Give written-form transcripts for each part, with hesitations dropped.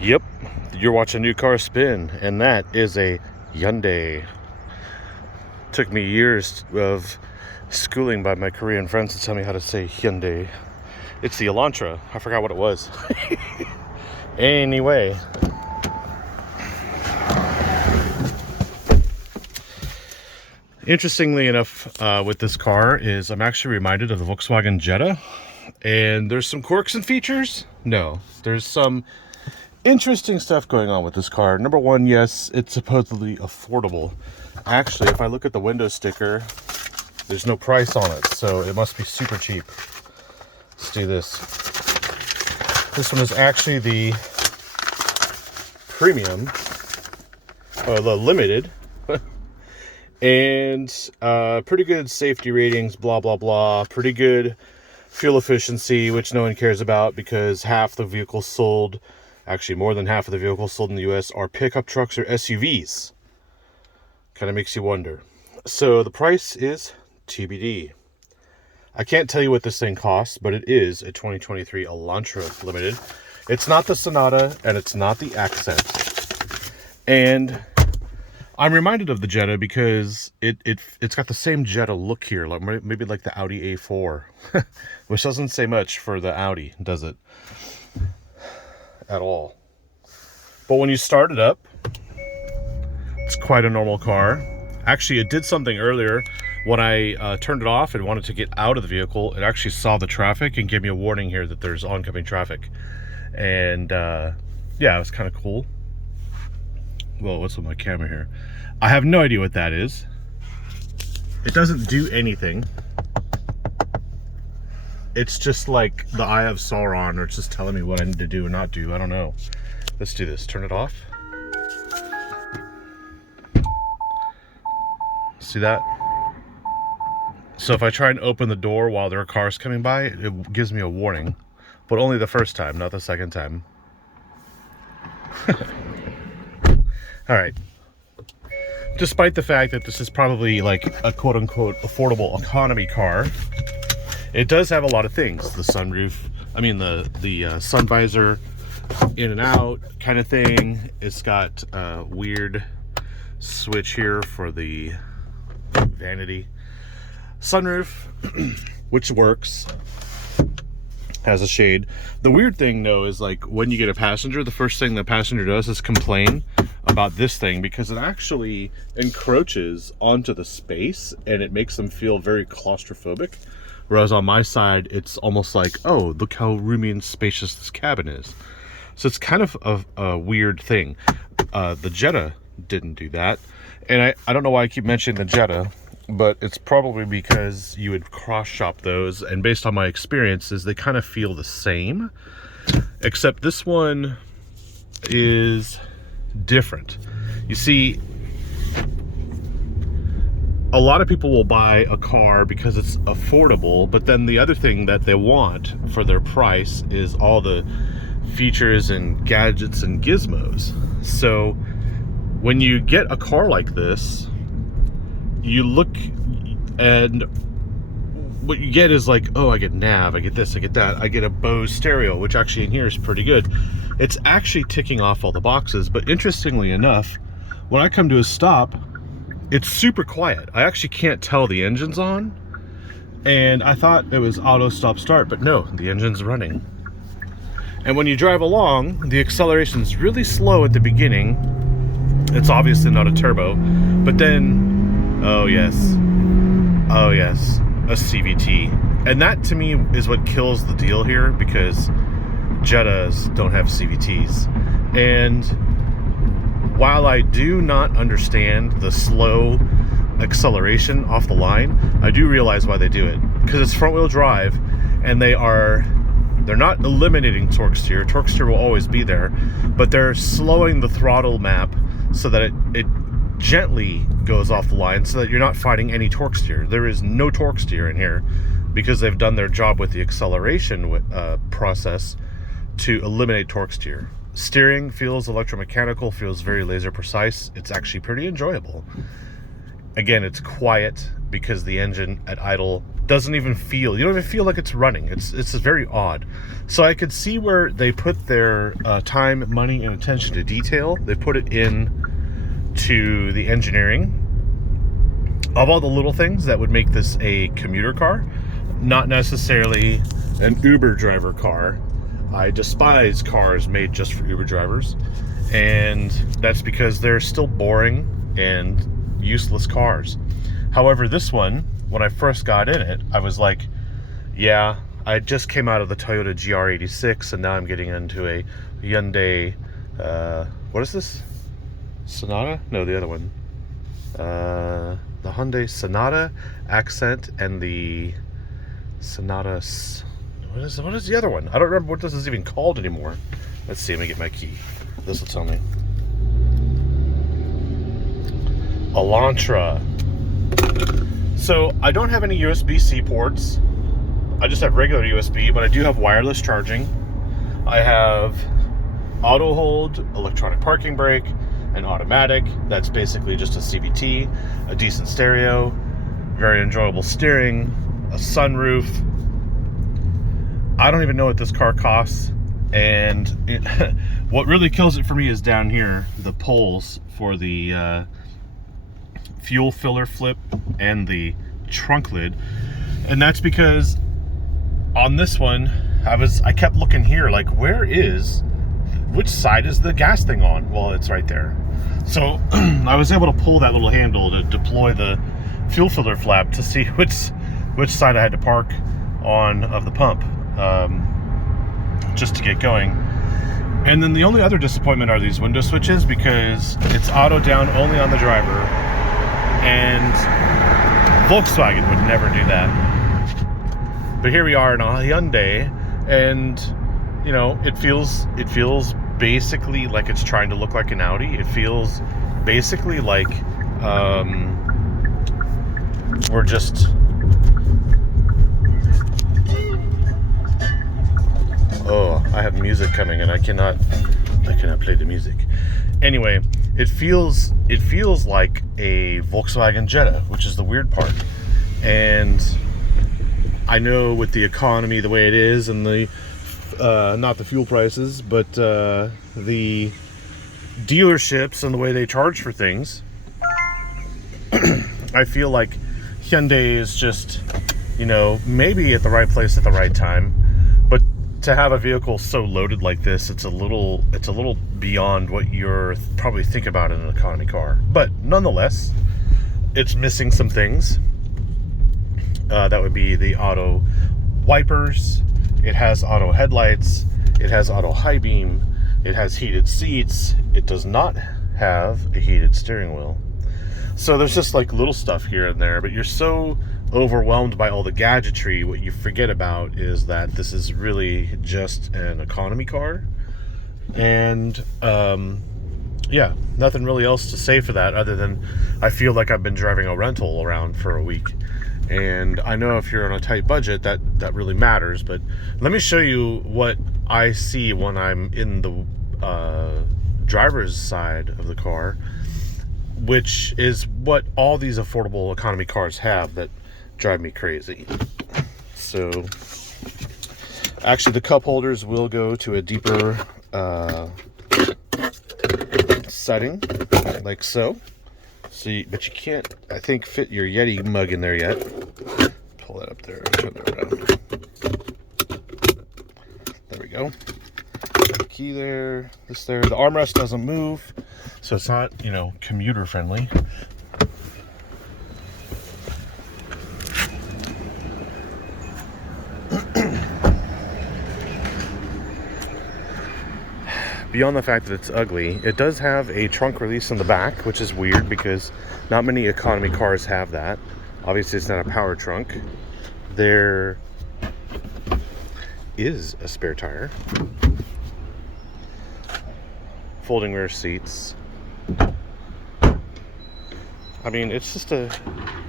Yep, you're watching New Car Spin, and that is a Hyundai. Took me years of schooling by my Korean friends to tell me how to say Hyundai. It's the Elantra. I forgot what it was. Anyway, interestingly enough, with this car is I'm actually reminded of the Volkswagen Jetta, and there's some quirks and features. No, there's some interesting stuff going on with this car. Number one, yes, it's supposedly affordable. Actually, if I look at the window sticker, there's no price on it, so it must be super cheap. Let's do this. This one is actually the premium, or the limited, and pretty good safety ratings, blah, blah, blah. Pretty good fuel efficiency, which no one cares about because half the vehicles sold, actually more than half of the vehicles sold in the US are pickup trucks or SUVs. Kind of makes you wonder. So the price is TBD. I can't tell you what this thing costs, but it is a 2023 Elantra Limited. It's not the Sonata and it's not the Accent. And I'm reminded of the Jetta because it's got the same Jetta look here, like maybe like the Audi A4, which doesn't say much for the Audi, does it? At all. But when you start it up, it's quite a normal car. Actually, it did something earlier. When I turned it off and wanted to get out of the vehicle, it actually saw the traffic and gave me a warning here that there's oncoming traffic. And yeah, it was kind of cool. Well, what's with my camera here? I have no idea what that is. It doesn't do anything. It's just like the Eye of Sauron, or it's just telling me what I need to do or not do. I don't know. Let's do this. Turn it off. See that? So if I try and open the door while there are cars coming by, it gives me a warning. But only the first time, not the second time. Alright. Despite the fact that this is probably like a quote-unquote affordable economy car, it does have a lot of things. The sunroof, the sun visor, in and out kind of thing. It's got a weird switch here for the vanity. Sunroof, which works, has a shade. The weird thing though is like when you get a passenger, the first thing the passenger does is complain about this thing because it actually encroaches onto the space and it makes them feel very claustrophobic. Whereas on my side, it's almost like, oh, look how roomy and spacious this cabin is. So it's kind of a weird thing. The Jetta didn't do that. And I don't know why I keep mentioning the Jetta, but it's probably because you would cross-shop those. And based on my experiences, they kind of feel the same. Except this one is different. You see, a lot of people will buy a car because it's affordable, but then the other thing that they want for their price is all the features and gadgets and gizmos. So when you get a car like this, you look and what you get is like, oh, I get nav, I get this, I get that, I get a Bose stereo, which actually in here is pretty good. It's actually ticking off all the boxes, but interestingly enough, when I come to a stop, it's super quiet. I actually can't tell the engine's on, and I thought it was auto stop start, but no, the engine's running. And when you drive along, the acceleration is really slow at the beginning. It's obviously not a turbo, but then, oh yes, a CVT. And that to me is what kills the deal here, because Jettas don't have CVTs. And while I do not understand the slow acceleration off the line, I do realize why they do it. Because it's front-wheel drive, and they're not eliminating torque steer. Torque steer will always be there, but they're slowing the throttle map so that it gently goes off the line so that you're not fighting any torque steer. There is no torque steer in here because they've done their job with the acceleration process to eliminate torque steer. Steering feels electromechanical, feels very laser precise. It's actually pretty enjoyable. Again, it's quiet because the engine at idle doesn't even feel, you don't even feel like it's running. It's very odd. So I could see where they put their time, money, and attention to detail. They put it in to the engineering of all the little things that would make this a commuter car, not necessarily an Uber driver car. I despise cars made just for Uber drivers, and that's because they're still boring and useless cars. However, this one, when I first got in it, I was like, yeah, I just came out of the Toyota GR86, and now I'm getting into a Hyundai, what is this? Sonata? No, the other one. The Hyundai Sonata Accent and the Sonata... What is the other one? I don't remember what this is even called anymore. Let's see, let me get my key. This will tell me. Elantra. So I don't have any USB-C ports. I just have regular USB, but I do have wireless charging. I have auto hold, electronic parking brake, and automatic. That's basically just a CVT, a decent stereo, very enjoyable steering, a sunroof. I don't even know what this car costs, and what really kills it for me is down here, the poles for the fuel filler flip and the trunk lid. And that's because on this one I kept looking here, like, which side is the gas thing on? Well, it's right there. So I was able to pull that little handle to deploy the fuel filler flap to see which side I had to park on of the pump, just to get going. And then the only other disappointment are these window switches, because it's auto down only on the driver, and Volkswagen would never do that. But here we are in a Hyundai, and you know, it feels basically like it's trying to look like an Audi. It feels basically like we're just... Oh, I have music coming and I cannot play the music. Anyway, it feels like a Volkswagen Jetta, which is the weird part. And I know with the economy the way it is, and the not the fuel prices, but the dealerships and the way they charge for things, I feel like Hyundai is just, you know, maybe at the right place at the right time. But to have a vehicle so loaded like this, it's a little beyond what you're probably think about in an economy car. But nonetheless, it's missing some things. That would be the auto wipers. It has auto headlights. It has auto high beam. It has heated seats. It does not have a heated steering wheel. So there's just like little stuff here and there, but you're so overwhelmed by all the gadgetry, what you forget about is that this is really just an economy car. And yeah, nothing really else to say for that, other than I feel like I've been driving a rental around for a week. And I know if you're on a tight budget, that really matters. But let me show you what I see when I'm in the driver's side of the car, which is what all these affordable economy cars have that drive me crazy. So actually the cup holders will go to a deeper setting, like so. But you can't, I think, fit your Yeti mug in there yet. Pull that up there, turn that around. There we go. Key there, this there. The armrest doesn't move, so it's not, you know, commuter friendly. Beyond the fact that it's ugly, it does have a trunk release in the back, which is weird because not many economy cars have that. Obviously, it's not a power trunk. There is a spare tire. Folding rear seats. I mean, it's just a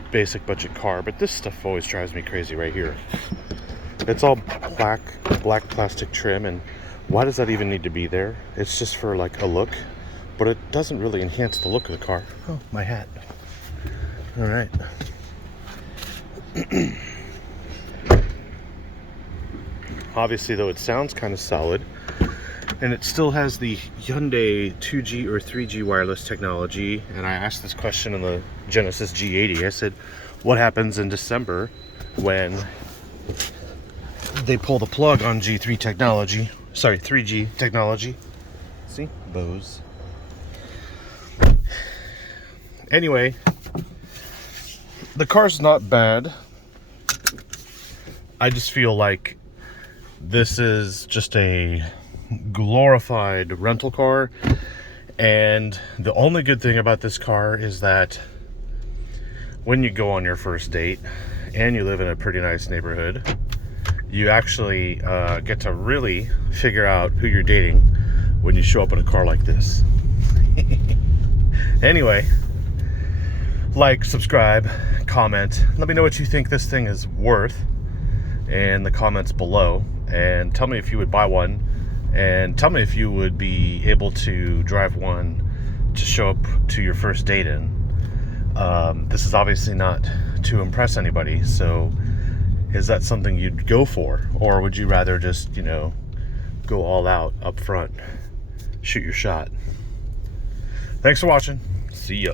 basic budget car, but this stuff always drives me crazy right here. It's all black plastic trim, and why does that even need to be there? It's just for like a look, but it doesn't really enhance the look of the car. Oh, my hat. All right. Obviously, though, it sounds kind of solid. And it still has the Hyundai 2G or 3G wireless technology. And I asked this question in the Genesis G80. I said, what happens in December when they pull the plug on G3 technology? Sorry, 3G technology. See? Bose. Anyway, the car's not bad. I just feel like this is just a glorified rental car, and the only good thing about this car is that when you go on your first date and you live in a pretty nice neighborhood, you actually get to really figure out who you're dating when you show up in a car like this. Anyway, like, subscribe, comment, let me know what you think this thing is worth in the comments below, and tell me if you would buy one. And tell me if you would be able to drive one to show up to your first date in. This is obviously not to impress anybody, so is that something you'd go for? Or would you rather just, go all out up front, shoot your shot? Thanks for watching. See ya.